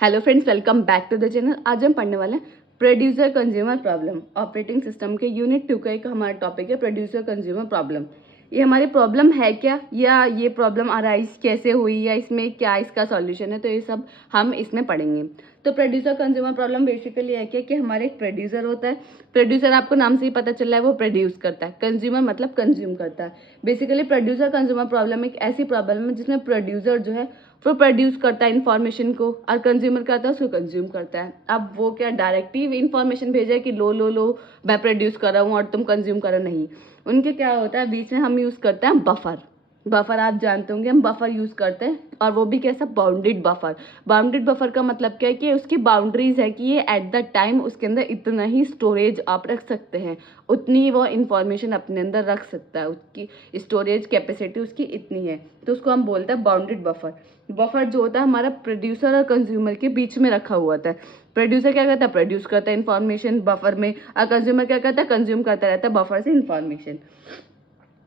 Hello friends, welcome back to the channel. आज हम पढ़ने वाले हैं producer consumer problem. Operating system के यूनिट 2 का एक हमारा टॉपिक है प्रोड्यूसर कंज्यूमर प्रॉब्लम। ये हमारी प्रॉब्लम है क्या, या ये प्रॉब्लम अराइज कैसे हुई, या इसमें क्या इसका सॉल्यूशन है, तो ये सब हम इसमें पढ़ेंगे। तो प्रोड्यूसर कंज्यूमर प्रॉब्लम बेसिकली है क्या कि हमारे एक प्रोड्यूसर होता है। प्रोड्यूसर आपको नाम से ही पता चल रहा है, वो प्रोड्यूस करता है। कंज्यूमर मतलब कंज्यूम करता है। बेसिकली प्रोड्यूसर कंज्यूमर प्रॉब्लम एक ऐसी प्रॉब्लम है जिसमें प्रोड्यूसर जो है वो प्रोड्यूस करता है इन्फॉर्मेशन को, और कंज्यूमर करता है उसको कंज्यूम करता है। अब वो क्या डायरेक्टिव इन्फॉर्मेशन भेजे कि लो लो लो मैं प्रोड्यूस कर रहा हूँ और तुम कंज्यूम करो, नहीं। उनके क्या होता है, बीच में हम यूज करते हैं बफर। बफर आप जानते होंगे, हम बफर यूज करते हैं, और वो भी कैसा, बाउंडेड बफर। बाउंडेड बफर का मतलब क्या है कि उसकी बाउंड्रीज है कि ये एट द टाइम उसके अंदर इतना ही स्टोरेज आप रख सकते हैं, उतनी वो इंफॉर्मेशन अपने अंदर रख सकता है, उसकी स्टोरेज कैपेसिटी उसकी इतनी है, तो उसको हम बोलते हैं बाउंडेड बफर। बफर जो होता है हमारा प्रोड्यूसर और कंज्यूमर के बीच में रखा हुआ था। प्रोड्यूसर क्या करता है, प्रोड्यूस करता है इन्फॉर्मेशन बफर में, और कंज्यूमर क्या करता है, कंज्यूम करता रहता है बफर से इन्फॉर्मेशन।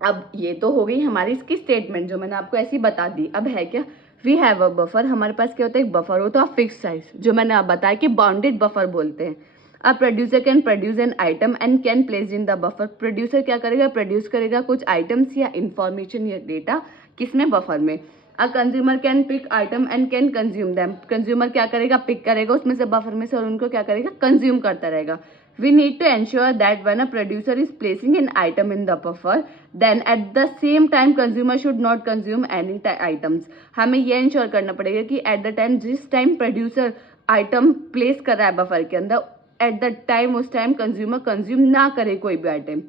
अब ये तो हो गई हमारी इसकी स्टेटमेंट जो मैंने आपको ऐसी बता दी। अब है क्या, वी हैव अ बफर। हमारे पास क्या होता है, एक बफर होता है फिक्स साइज, जो मैंने आप बताया कि बाउंडेड बफर बोलते हैं। A producer can produce an item and can place in the buffer. Producer क्या करेगा, प्रोड्यूस करेगा कुछ आइटम्स या इंफॉर्मेशन या डेटा, किसमें, बफर में। A consumer can pick item and can consume them. Consumer क्या करेगा, पिक करेगा उसमें से, बफर में से, और उनको क्या करेगा, कंज्यूम करता रहेगा। We need to ensure that when a producer is placing an item in the buffer, then at the same time consumer should not consume any items. हमें ये इंश्योर करना पड़ेगा कि एट द टाइम, जिस time producer item place कर रहा है buffer के अंदर, एट द टाइम उस टाइम कंज्यूमर कंज्यूम ना करे कोई भी item.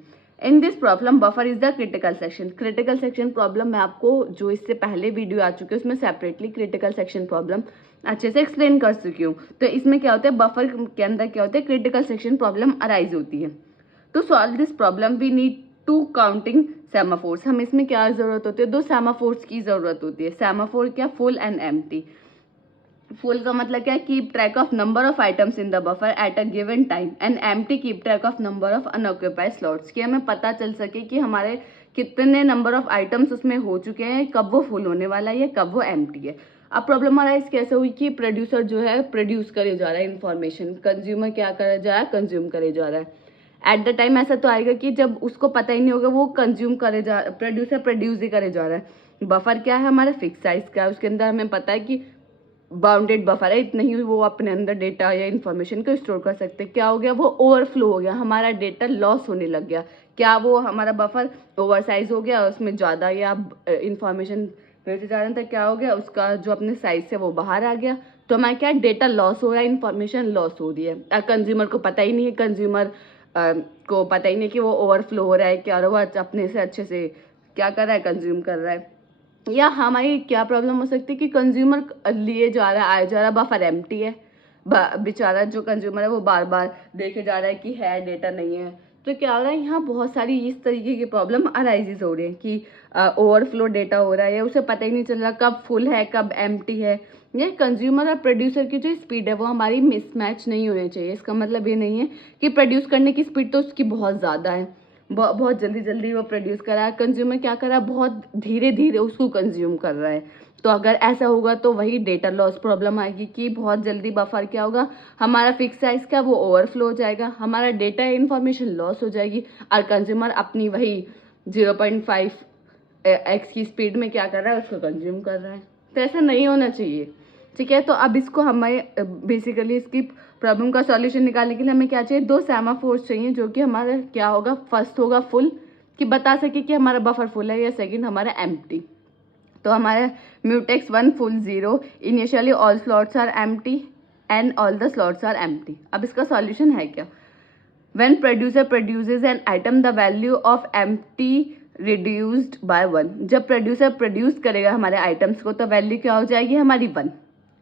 In this problem buffer is the critical section. Critical section problem मैं आपको, जो इससे पहले वीडियो आ चुके हैं उसमें सेपरेटली क्रिटिकल सेक्शन प्रॉब्लम अच्छे से एक्सप्लेन कर चुकी हूँ। तो इसमें क्या होता है, बफर के अंदर क्या होता है, क्रिटिकल सेक्शन प्रॉब्लम अराइज होती है। To solve this problem we need to counting semaphores. हम इसमें क्या जरूरत होती है, दो सेमाफोर्स की जरूरत होती है। सेमाफोर क्या, फुल एंड एम्प्टी। फुल का मतलब क्या है, keep track of number of items in the buffer at a given time, and empty keep track of number of unoccupied slots, कि हमें पता चल सके कि हमारे कितने नंबर ऑफ आइटम्स उसमें हो चुके हैं, कब वो फुल होने वाला है, कब वो एम्प्टी है। अब प्रॉब्लम अराइज कैसे हुई कि प्रोड्यूसर जो है प्रोड्यूस करे जा रहा है इन्फॉर्मेशन, कंज्यूमर क्या करे जा रहा है, कंज्यूम करे जा रहा है। एट द टाइम ऐसा तो आएगा कि जब उसको पता ही नहीं होगा, वो कंज्यूम करे जा, प्रोड्यूसर प्रोड्यूस ही करे जा रहा है। बफर क्या है हमारा, फिक्स साइज का है, उसके अंदर हमें पता है कि बाउंडेड बफर है, इतना ही वो अपने अंदर डेटा या इन्फॉर्मेशन को स्टोर कर सकते हैं। क्या हो गया, वो ओवरफ्लो हो गया, हमारा डेटा लॉस होने लग गया। क्या वो हमारा बफर ओवर साइज हो गया, उसमें ज़्यादा या इन्फॉर्मेशन भेजे जा रहे थे, क्या हो गया, उसका जो अपने साइज से वो बाहर आ गया, तो हमारा क्या डेटा लॉस हो रहा है, इन्फॉर्मेशन लॉस हो रही है। कंज्यूमर को पता ही नहीं है, कंज्यूमर को पता ही नहीं कि वो ओवरफ्लो हो रहा है क्या, वो अपने से अच्छे से क्या कर रहा है, कंज्यूम कर रहा है। या हमारी क्या प्रॉब्लम हो सकती है कि कंज्यूमर लिए जा रहा है, आया जा रहा है, बफर एम्प्टी है, बेचारा जो कंज्यूमर है वो बार बार देखे जा रहा है कि है डेटा नहीं है। तो क्या हो रहा है, यहाँ बहुत सारी इस तरीके की प्रॉब्लम अराइजेज हो रही है कि ओवरफ्लो डेटा हो रहा है, उसे पता ही नहीं चल रहा कब फुल है कब एम्प्टी है। ये कंज्यूमर और प्रोड्यूसर की जो स्पीड है वो हमारी मिसमैच नहीं होनी चाहिए। इसका मतलब ये नहीं है कि प्रोड्यूस करने की स्पीड तो उसकी बहुत ज़्यादा है, बहुत जल्दी जल्दी वो प्रोड्यूस कर रहा है, कंज्यूमर क्या कर रहा है, बहुत धीरे धीरे उसको कंज्यूम कर रहा है। तो अगर ऐसा होगा तो वही डेटा लॉस प्रॉब्लम आएगी कि बहुत जल्दी बफर क्या होगा, हमारा फिक्स साइज का वो ओवरफ्लो हो जाएगा, हमारा डेटा इन्फॉर्मेशन लॉस हो जाएगी, और कंज्यूमर अपनी वही 0.5 एक्स की स्पीड में क्या कर रहा है, उसको कंज्यूम कर रहा है। तो ऐसा नहीं होना चाहिए, ठीक है। तो अब इसको हमें बेसिकली इसकी प्रॉब्लम का सॉल्यूशन निकालने के लिए हमें क्या चाहिए, दो सेमाफोर्स चाहिए, जो कि हमारा क्या होगा, फर्स्ट होगा फुल, कि बता सके कि हमारा बफर फुल है, या सेकंड हमारा एम्प्टी। तो हमारा mutex 1 full 0, initially all slots are empty and all the slots are empty. अब इसका सॉल्यूशन है क्या, when producer produces an item the value of empty reduced by 1। जब प्रोड्यूसर प्रोड्यूस करेगा हमारे आइटम्स को तो वैल्यू क्या हो जाएगी हमारी 1,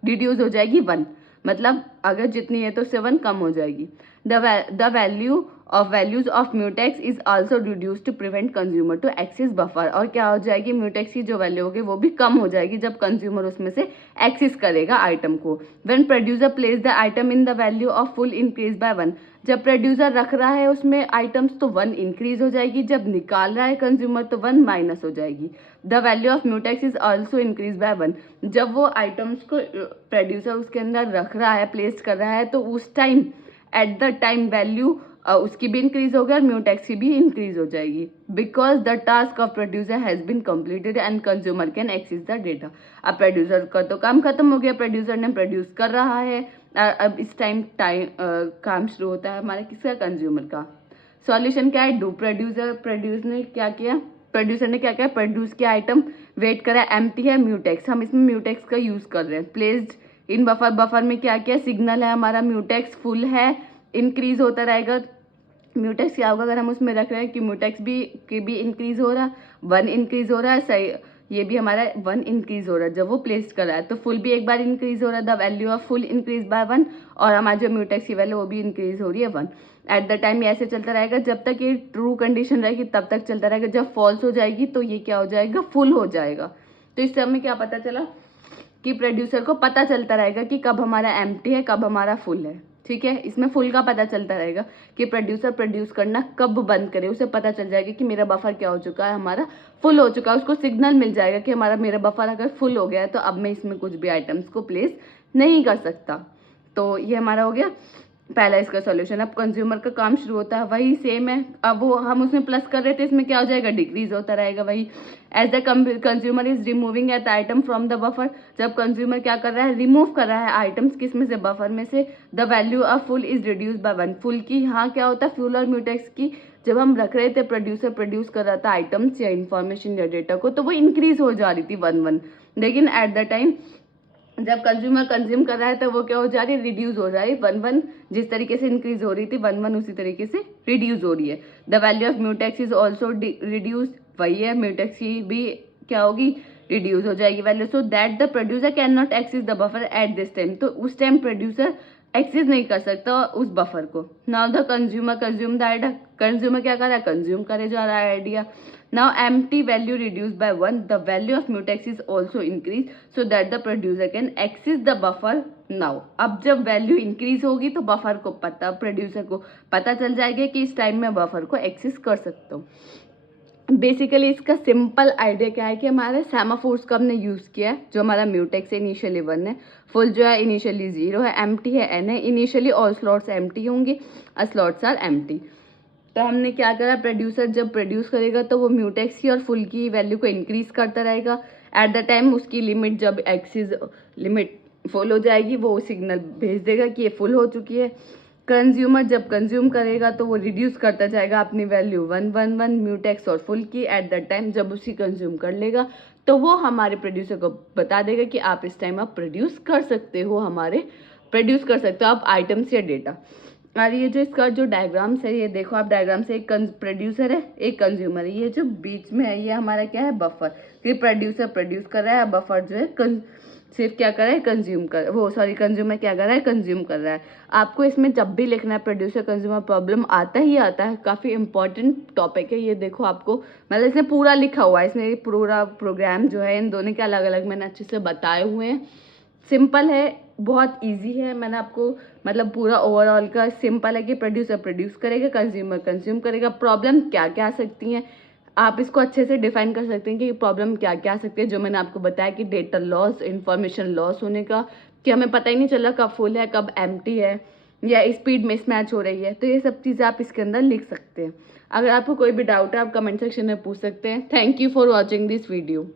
रिड्यूस हो जाएगी 1, मतलब अगर जितनी है तो उससे 1 कम हो जाएगी। The value of values of mutex is also reduce to prevent consumer to access buffer. और क्या हो जाएगी, म्यूटेक्स की जो वैल्यू होगी वो भी कम हो जाएगी जब कंज्यूमर उसमें से एक्सेस करेगा आइटम को। When producer place the item in the value of full increase by 1, जब प्रोड्यूसर रख रहा है उसमें आइटम्स तो 1 इंक्रीज हो जाएगी, जब निकाल रहा है कंज्यूमर तो 1 माइनस हो जाएगी। The value of mutex is also increase by 1, जब वो आइटम्स को प्रोड्यूसर उसके अंदर रख रहा है, प्लेस कर रहा है, तो उस time at the time value उसकी भी इंक्रीज होगी और म्यूटेक्स की भी इंक्रीज हो जाएगी। Because the task of producer has been completed and consumer can access the data. अब प्रोड्यूसर का तो काम खत्म हो गया, प्रोड्यूसर ने प्रोड्यूस कर रहा है, अब इस टाइम काम शुरू होता है हमारे किसका, कंज्यूमर का। सॉल्यूशन क्या है, डू प्रोड्यूसर ने क्या किया, प्रोड्यूस किया आइटम, वेट करा, एम्प्टी है म्यूटेक्स, हम इसमें म्यूटेक्स का यूज कर रहे हैं। प्लेस्ड इन बफर, बफर में क्या किया, सिग्नल है हमारा, म्यूटेक्स फुल है, इंक्रीज होता रहेगा। म्यूटेक्स क्या होगा अगर हम उसमें रख रहे हैं कि म्यूटेक्स भी इंक्रीज हो रहा, 1 इंक्रीज हो रहा है, सही, ये भी हमारा 1 इंक्रीज हो रहा है जब वो प्लेस कर रहा है, तो फुल भी एक बार इंक्रीज हो रहा है, the value of full increase by 1, और हमारी जो म्यूटेक्स की वैल्यू वो भी इंक्रीज हो रही है 1। एट द टाइम ये ऐसे चलता रहेगा जब तक ये ट्रू कंडीशन रहेगी तब तक चलता रहेगा, जब फॉल्स हो जाएगी तो ये क्या हो जाएगा, फुल हो जाएगा। तो इससे हमें क्या पता चला कि प्रोड्यूसर को पता चलता रहेगा कि कब हमारा एम्प्टी है, कब हमारा फुल है। ठीक है, इसमें फुल का पता चलता रहेगा कि प्रोड्यूसर प्रोड्यूस करना कब बंद करे, उसे पता चल जाएगा कि मेरा बफर क्या हो चुका है, हमारा फुल हो चुका है, उसको सिग्नल मिल जाएगा कि मेरा बफर अगर फुल हो गया है तो अब मैं इसमें कुछ भी आइटम्स को प्लेस नहीं कर सकता। तो ये हमारा हो गया पहला इसका सॉल्यूशन। अब कंज्यूमर का काम शुरू होता है, वही सेम है, अब वो हम उसमें प्लस कर रहे थे, इसमें क्या हो जाएगा, डिक्रीज होता रहेगा वही। As the consumer is removing at the item from the buffer, जब कंज्यूमर क्या कर रहा है, रिमूव कर रहा है आइटम्स किस में से, बफर में से, the value of full is reduce by 1, full की यहाँ क्या होता है, फ्यूल और म्यूटेक्स की जब हम रख रहे थे, प्रोड्यूसर प्रोड्यूस कर रहा था आइटम्स या इन्फॉर्मेशन या डेटा को, तो वो इंक्रीज हो जा रही थी 1 लेकिन एट द टाइम जब कंज्यूमर कंज्यूम कर रहा है तो वो क्या हो जा रही है, रिड्यूस हो रहा है 1 जिस तरीके से इंक्रीज हो रही थी 1 उसी तरीके से रिड्यूस हो रही है। The value of mutex is also reduce, वही है, म्यूटेक्स की भी क्या होगी, रिड्यूस हो जाएगी value, so that the producer can not access the buffer at this time, तो उस टाइम प्रोड्यूसर एक्सेस नहीं कर सकता उस बफर को। Now the consumer consume the idea, consumer क्या कर रहा है, कंज्यूम करे जा रहा है idea. Now empty value reduced by 1, the value of mutex is also increased so that the producer can access the buffer now। अब जब वैल्यू इंक्रीज होगी तो बफर को प्रोड्यूसर को पता चल जाएगा कि इस टाइम में बफर को एक्सेस कर सकता हूँ। बेसिकली इसका सिंपल आइडिया क्या है कि हमारे सेमाफोर्स का हमने यूज़ किया है, जो हमारा म्यूटेक्स इनिशियली 1 है, फुल जो है इनिशियली 0 है, एम्प्टी है n है, इनिशियली ऑल स्लॉट्स एम्प्टी होंगे, स्लॉट्स आर एम्प्टी। तो हमने क्या करा, प्रोड्यूसर जब प्रोड्यूस करेगा तो वो म्यूटेक्स की और फुल की वैल्यू को इंक्रीज करता रहेगा। एट द टाइम उसकी लिमिट जब एक्सेस लिमिट फुल हो जाएगी वो सिग्नल भेज देगा कि ये फुल हो चुकी है। कंज्यूमर जब कंज्यूम करेगा तो वो रिड्यूस करता जाएगा अपनी वैल्यू 1 म्यूटेक्स और फुल की। एट द टाइम जब उसी कंज्यूम कर लेगा तो वो हमारे प्रोड्यूसर को बता देगा कि आप इस टाइम आप प्रोड्यूस कर सकते हो आप आइटम्स या डेटा। और ये जो इसका जो डायग्राम्स है, ये देखो आप डायग्राम से, एक प्रोड्यूसर है एक कंज्यूमर है, ये जो बीच में है ये हमारा क्या है, बफर, कि प्रोड्यूसर प्रोड्यूस कर रहा है, बफर जो है सिर्फ क्या कर रहा है, कंज्यूमर क्या कर रहा है, कंज्यूम कर रहा है। आपको इसमें जब भी लिखना है प्रोड्यूसर कंज्यूमर प्रॉब्लम आता है, काफ़ी इंपॉर्टेंट टॉपिक है ये। देखो आपको मतलब इसमें पूरा लिखा हुआ है, इसमें पूरा प्रोग्राम जो है इन दोनों के अलग अलग मैंने अच्छे से बताए हुए हैं। सिंपल है, बहुत इजी है, मैंने आपको मतलब पूरा ओवरऑल का सिंपल है कि प्रोड्यूसर प्रोड्यूस करेगा, कंज्यूमर कंज्यूम करेगा। प्रॉब्लम क्या क्या आ सकती हैं आप इसको अच्छे से डिफाइन कर सकते हैं कि प्रॉब्लम क्या क्या आ सकती है, जो मैंने आपको बताया कि डेटा लॉस, इंफॉर्मेशन लॉस होने का, कि हमें पता ही नहीं चला कब फुल है कब एम्प्टी है, या स्पीड मिसमैच हो रही है। तो ये सब चीज़ें आप इसके अंदर लिख सकते हैं। अगर आपको कोई भी डाउट है आप कमेंट सेक्शन में पूछ सकते हैं। Thank you for watching this video.